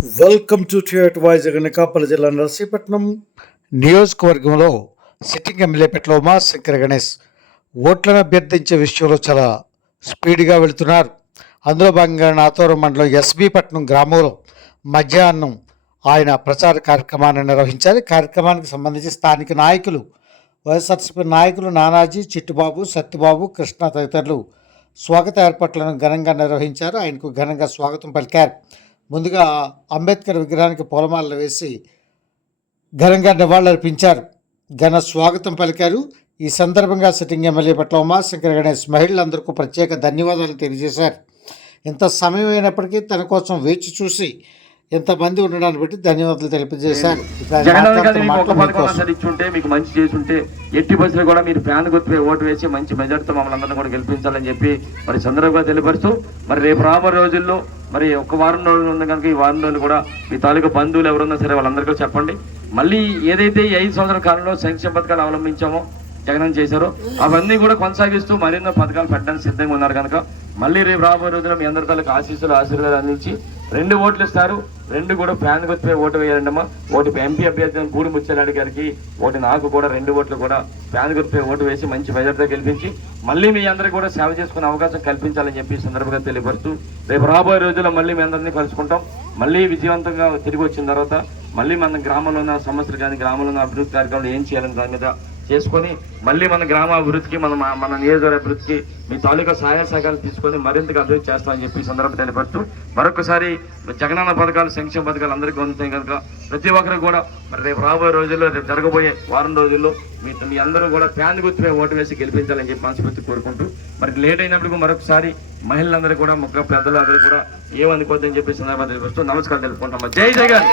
Welcome to థియేట్ voice Anakapalli జిల్లా నర్సీపట్నం. నియోజకవర్గంలో సిట్టింగ్ ఎమ్మెల్యే మా శంకర గణేష్ ఓట్లను అభ్యర్థించే విషయంలో చాలా స్పీడ్గా వెళుతున్నారు. అందులో భాగంగా నాతోరం మండలం ఎస్బీ పట్నం గ్రామంలో మధ్యాహ్నం ఆయన ప్రచార కార్యక్రమాన్ని నిర్వహించారు. కార్యక్రమానికి సంబంధించి స్థానిక నాయకులు వైఎస్ఆర్సీపీ నాయకులు నానాజీ చిట్టుబాబు సత్యబాబు కృష్ణ తదితరులు స్వాగత ఏర్పాట్లను ఘనంగా నిర్వహించారు. ఆయనకు ఘనంగా స్వాగతం పలికారు. ముందుగా అంబేద్కర్ విగ్రహానికి పూలమాలలు వేసి ఘనంగా నివాళులర్పించారు. ఘన స్వాగతం పలికారు. ఈ సందర్భంగా సిట్టింగ్ ఎమ్మెల్యే పట్ల ఉమాశంకర్ గణేష్ మహిళలందరికీ ప్రత్యేక ధన్యవాదాలు తెలియజేశారు. ఎంత సమయం అయినప్పటికీ తన కోసం వేచి చూసి ఎంతమంది ఉండడాన్ని బట్టి ధన్యవాదాలు తెలియజేశారు. మీకు ఇచ్చుంటే మంచి చేసుంటే ఎట్టి బస్సులు కూడా మీరు ఫ్యాన్ గుర్తుపై ఓటు వేసి మంచి మెజార్టీతో మమ్మల్ని అందరం కూడా గెలిపించాలని చెప్పి మరి సందర్భంగా తెలియపరుస్తూ మరి రేపు రాబోయే రోజుల్లో మరి ఒక వారం రోజులు ఉంది కనుక ఈ వారం రోజులు కూడా మీ తాలూకా బంధువులు ఎవరున్నా సరే వాళ్ళందరికీ చెప్పండి. మళ్ళీ ఏదైతే ఈ ఐదు సంవత్సరాల కాలంలో సంక్షేమ పథకాలు అవలంబించామో జగనం చేశారో అవన్నీ కూడా కొనసాగిస్తూ మరెన్నో పథకాలు పెట్టడానికి సిద్ధంగా ఉన్నారు కనుక మళ్ళీ రేపు రాబోయే రోజున మీ అందరి తాలూకా ఆశీస్సులు ఆశీర్వాదాలు అందించి రెండు ఓట్లు ఇస్తారు. రెండు కూడా ఫ్యాన్ గుర్తుపై ఓటు వేయాలంటమ్మా ఓటు ఎంపీ అభ్యర్థి గూడు ముచ్చెలాడి గారికి ఓటు నాకు కూడా రెండు ఓట్లు కూడా ఫ్యాన్ గుర్తుపై ఓటు వేసి మంచి మెజార్టీతో గెలిపించి మళ్ళీ మీ అందరికీ కూడా సేవ చేసుకునే అవకాశం కల్పించాలని చెప్పి సందర్భంగా తెలియపరుస్తూ రేపు రాబోయే రోజుల్లో మళ్ళీ మీ అందరినీ కలుసుకుంటాం. మళ్ళీ విజయవంతంగా తిరిగి వచ్చిన తర్వాత మళ్ళీ మన గ్రామంలో ఉన్న సమస్యలు కానీ గ్రామంలో ఉన్న అభివృద్ధి కార్యక్రమాలు ఏం చేయాలని దాని మీద చేసుకొని మళ్ళీ మన గ్రామ అభివృద్ధికి మన మన నియోజకవర్గ అభివృద్ధికి మీ తాలూకా సహాయ సహకారాలు తీసుకొని మరింతగా అభివృద్ధి చేస్తామని చెప్పి సందర్భం సందర్భంగా తెలియపరుస్తూ మరొకసారి జగనన్న పథకాలు సంక్షేమ పథకాలు అందరికీ అందుతాయి కనుక ప్రతి ఒక్కరు కూడా మరి రేపు రాబోయే రోజుల్లో రేపు జరగబోయే వారం రోజుల్లో మీ మీ అందరూ కూడా ఫ్యాన్ గుర్తుపై ఓటు వేసి గెలిపించాలని చెప్పి మనస్ఫూర్తి కోరుకుంటూ మరి లేట్ అయినప్పుడు మరొకసారి మహిళలందరూ కూడా ముఖ్య పెద్దలందరూ కూడా ఏమనుకోవద్దని చెప్పి ఈ సందర్భంగా తెలియపరుస్తూ నమస్కారం తెలుపుకుంటాం జై జగన్!